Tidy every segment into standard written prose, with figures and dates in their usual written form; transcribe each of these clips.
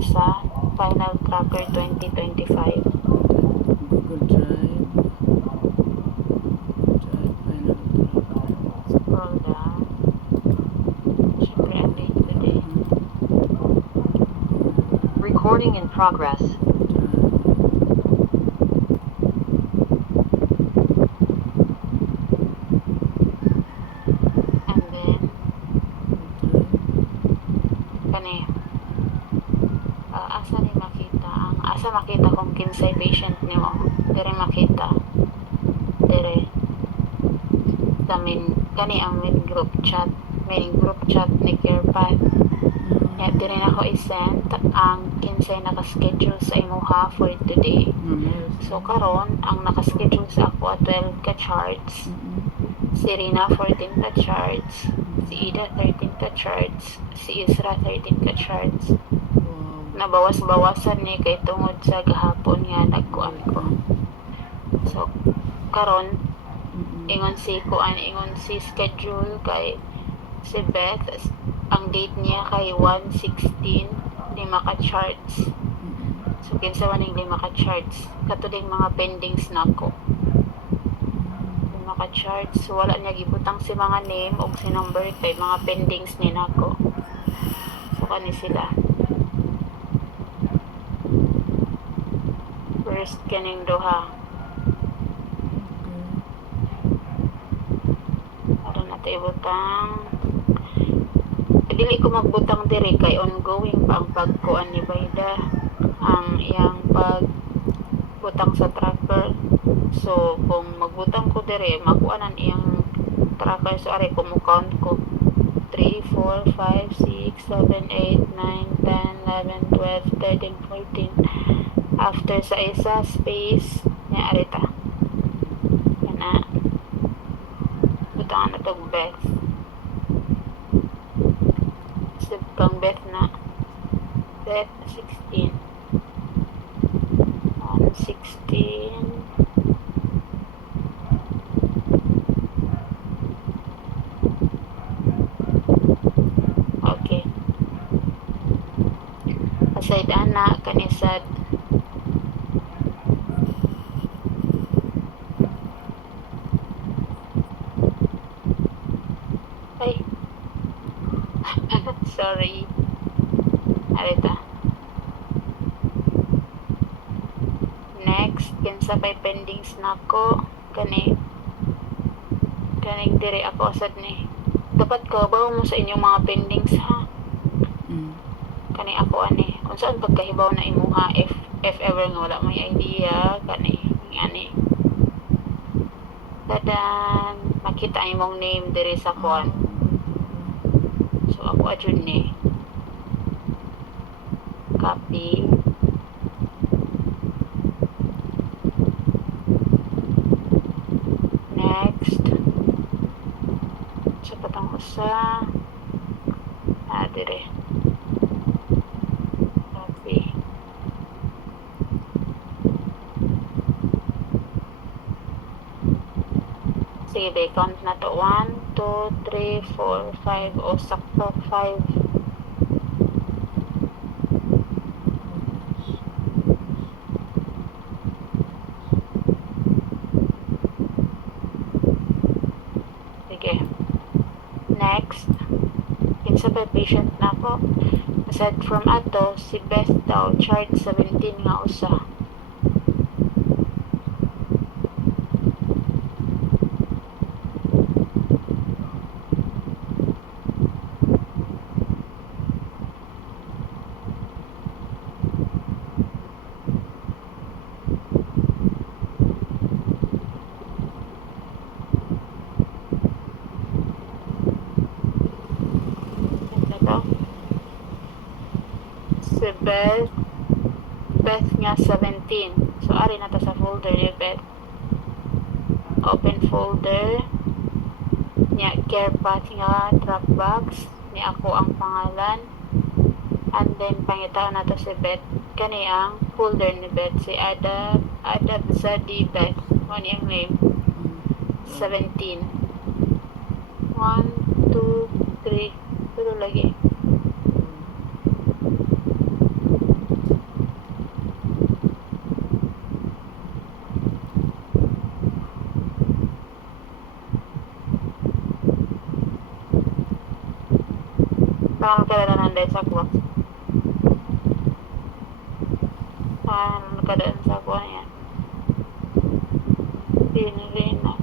sa Final Tracker 2025. Google Drive. Final Tracker. Scroll down. Syempre, update today. Recording in progress. And then, kani, asa ni makita ang asa makita kung kinsay patient nimo, dire makita dire sa kani ang main group chat ni CarePath. Ya dire na ko i-send ang kinsay naka-schedule sa imuha for today. So karon ang naka-schedule sa ako 12 ka charts, si Rina 14 ka charts, si Ida 13 ka charts, si Isra 13 ka charts. Nabawas-bawasan ni kay tungod sa gahapon nga nagkuan ko. So karon ingon si schedule kay si Beth, ang date niya kay 1/16, 5 ka charts. So kinsa man ning 5 ka charts, katuling mga pendings nako. 5 ka charts, so wala niya gibutang si mga name og si number kay mga pendings ni nako. So kani sila. First kaning duha. Para nato ibutang. Dili ko magbutang diri kay ongoing pa ang pagkuan ni Baida, ang iyang pagbutang sa tracker. So kung magbutang ko diri, makuanan iyang tracker. So are ko mo count ko 3, 4, 5, 6, 7, 8, 9, 10, 11, 12, 13, 14. After sa isa space niya arita. Kana. Butangan na to Beth. Sib kang Beth na. Beth 16. 16. Okay. Aside ana kanisad ay sorry arita. Next kinsa pay pendings nako kaning diri ako sad ni dapat kabaw mo sa inyong mga pendings ha. Kani ako ani unsaan pagkahibaw na imuha if ever nga wala may idea kani ngani dadan makita imong name diri sa kuan. So ako adjud ni copy next sa patang usa dire copy sige count na to 1, 2, 3, 4, 5 o sakto 5. Next, kinsa ba patient na ako? Aside from ato, si Beth daw, chart 17 nga usa. Si Beth nga 17. So ari na ta sa folder ni Beth. Open folder niya CarePath nga Dropbox ni ako ang pangalan, and then pangitaon na to si Beth kani ang folder ni Beth si Ada Zadi Beth mo ang name 17 1, 2, 3 pero lagi Tangan ka na nanday sa kwa. Tangan ka na sa kwa niya. Rina.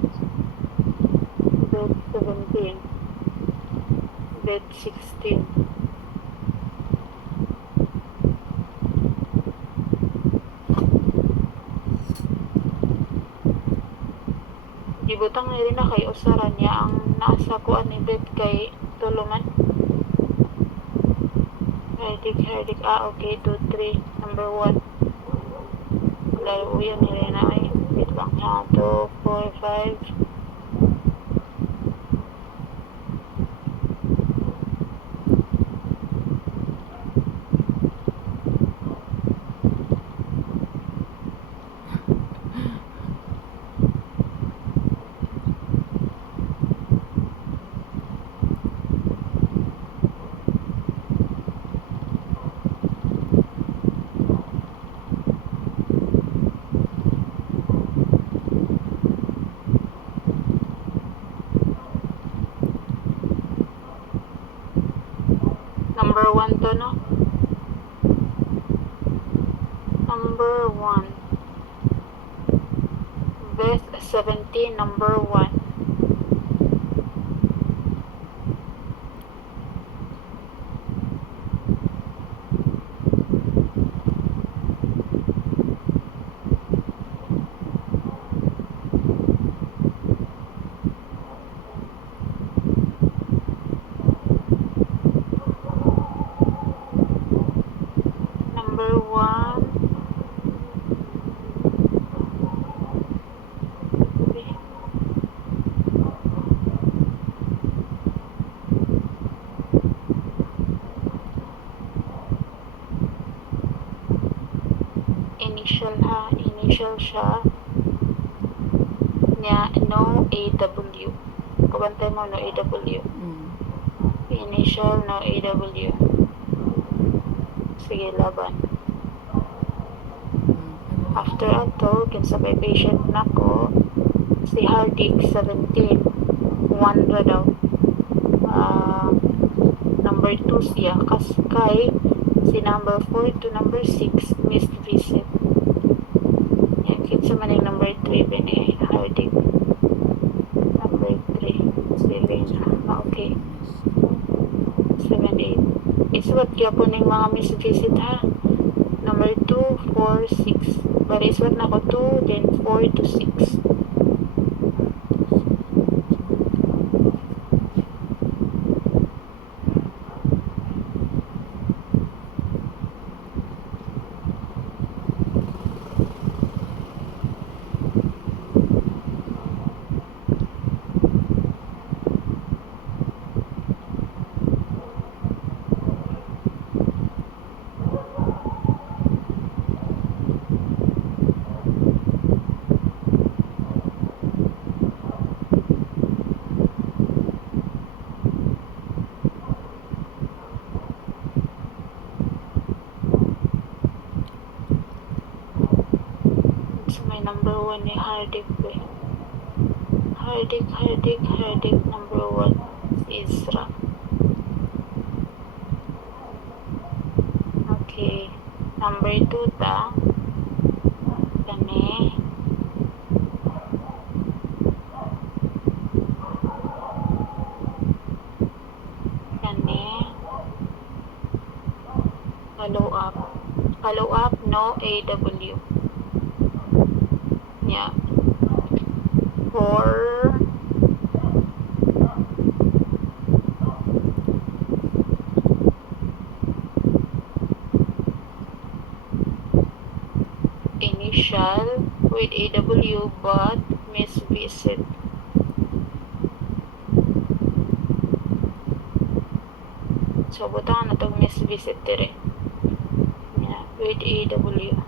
Bed 17. Bed 16. Ibutang na rin na kay usaran niya ang nasa kuan ni bed kay tulungan. Herdik. Okay, 2, 3. Number 1. Lalo yan nila na ay. Wait lang ha. 2, 4, 5. Number 1 to, no? Number 1. Beth 17, number 1. Number 1. Initial siya niya no AW. Kabantay mo no AW. Initial no AW. Sige, laban. After ato, kinsabay patient na ko, si Hardik 17, 1 ra daw. Number 2 siya, kay si number 4 to number 6 missed visit. Yan, kinsa man yung number 3 bini Hardik. Number 3, si Rina. Okay. 7, 8. Isuwat kaya po ng mga missed visit ha. Number 2, 4, 6. Bali, isuwat na ko 2, then 4 to 6. Number 1 ni Hardik eh. Hardik number 1 si Isra. Okay. Number 2 ta. Kani. Follow up no AW. Yeah. For initial with AW but miss visit. So butang na itong miss visit dire. Yeah, with AW.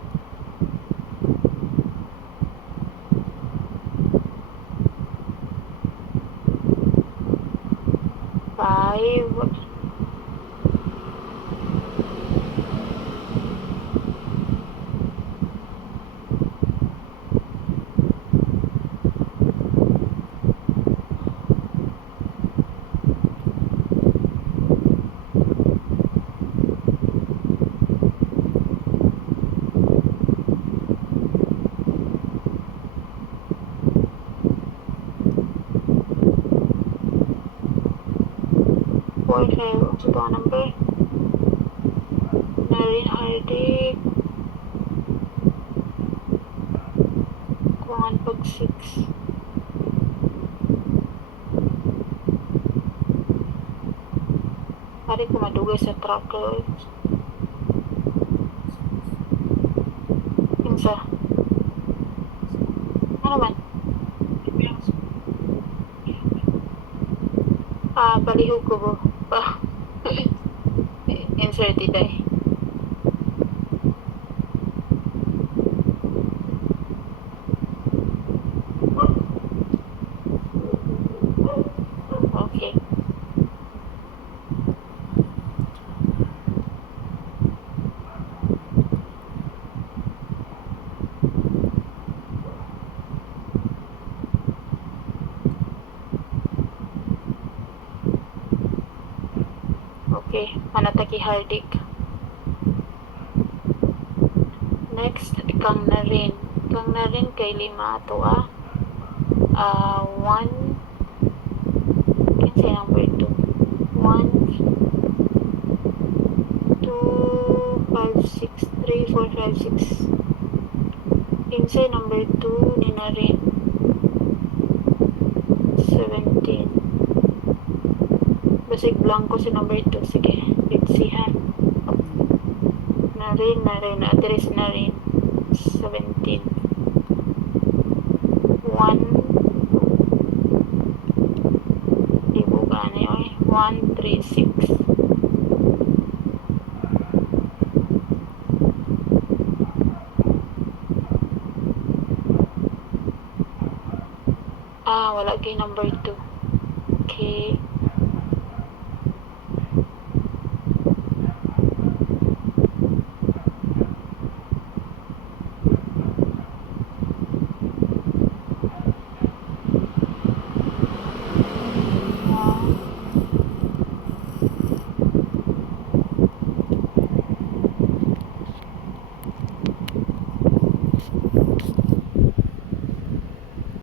Five. 5 sa itong number. Narin Hardik. Kuwangan pag 6. Pari ko madugay sa tracker. Kinsa? Ano man? Palihog ko bo. Inserted ay. Okay. Okay, manataki Hardik. Next, kang na rin. Kang na rin kay 5 ato 1 kinsay number 2. 1 2 5 6 3 4 5 6. Kinsay number 2 ni na rin 17. Basig blanco si number 2. Sige, litsihan. Na rin, address na rin. 17. 1. Ibuga na yun. 136. Wala kay number 2. Okay.